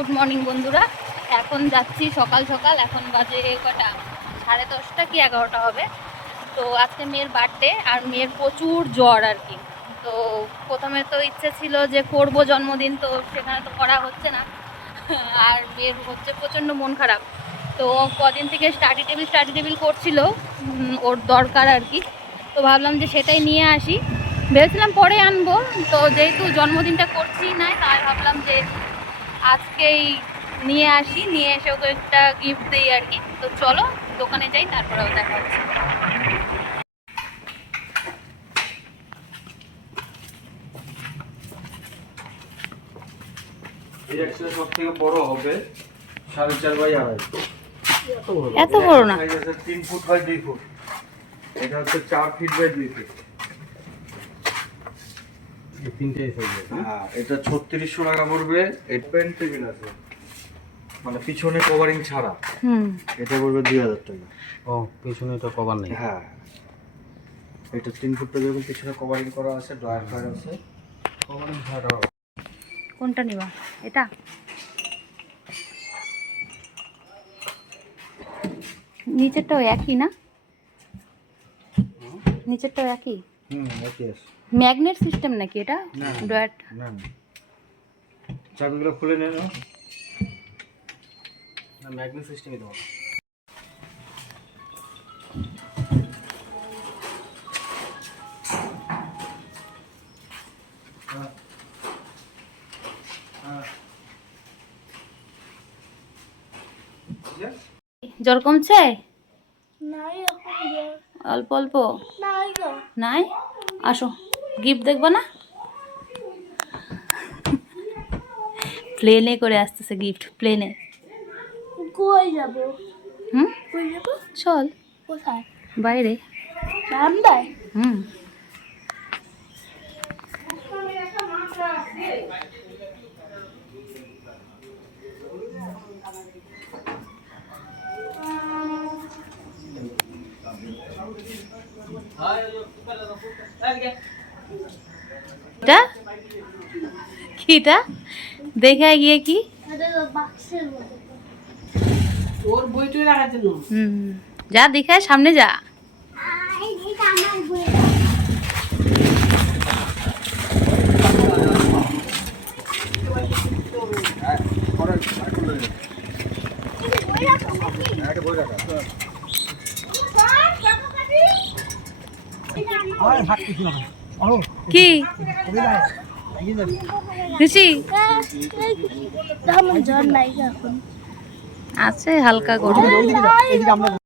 Good morning বন্ধুরা। এখন যাচ্ছি সকাল সকাল, এখন বাজে কটা? সাড়ে দশটা কি এগারোটা হবে? তো আজকে মেয়ের বার্থডে আর মেয়ের প্রচুর জ্বর আর কি। তো প্রথমে তো ইচ্ছে ছিল যে করব জন্মদিন, তো সেখানে তো করা হচ্ছে না। আর মেয়ের হচ্ছে প্রচণ্ড মন খারাপ। তো কদিন থেকে স্টাডি টেবিল স্টাডি টেবিল করছিল ওর দরকার আর কি। তো ভাবলাম যে সেটাই নিয়ে আসি। ভেবেছিলাম পরে আনব, তো যেহেতু জন্মদিনটা করছি না তাই ভাবলাম যে আজকেই নিয়ে আসি নিয়ে এসে ওকে একটা গিফট দিই আর কি। তো চলো দোকানে যাই তারপরেও দেখা হচ্ছে। সব থেকে বড় হবে সাড়ে চার বাই আড়াই। এত বড় না। Size আছে তিন ফুট বাই দুই ফুট। এটা হচ্ছে চার ফিট বাই দুই ফিট হ্যাঁ এটা ছত্রিশশো টাকা পড়বে এইট পেন টেবিল আছে। মানে পিছনে কভারিং ছাড়া। হুম। এটা পড়বে দুই হাজার টাকা। ও পিছনে তো কভার নেই। হ্যাঁ। এটা তিন ফুটটা দেখুন পিছনে কভারিং করা আছে ড্রয়ার ফায়ার আছে কভার ছাড়া কোনটা নিবা? এটা? নিচেরটাও একই না? নিচেরটাও একই? হুম একই আছে। ম্যাগনেট সিস্টেম নাকি এটা? না না চাবিগুলো খুলে নেন না। ম্যাগনেট সিস্টেমই তো জ্বর কমছে? নাই অল্প অল্প? নাই? আসো। গিফট দেখব না? প্লেনে করে আসতেছে গিফট প্লেনে কই যাব? হুম? কই যাব? চল। কোথায়? বাইরে। বারান্দায়? হুম। এটা কিটা দেখে গিয়ে কি? বাক্সের মধ্যে হুম। যা দেখে সামনে যা। বই একটা বই রাখা কি? খুশি আছে হালকা করে নাই গো।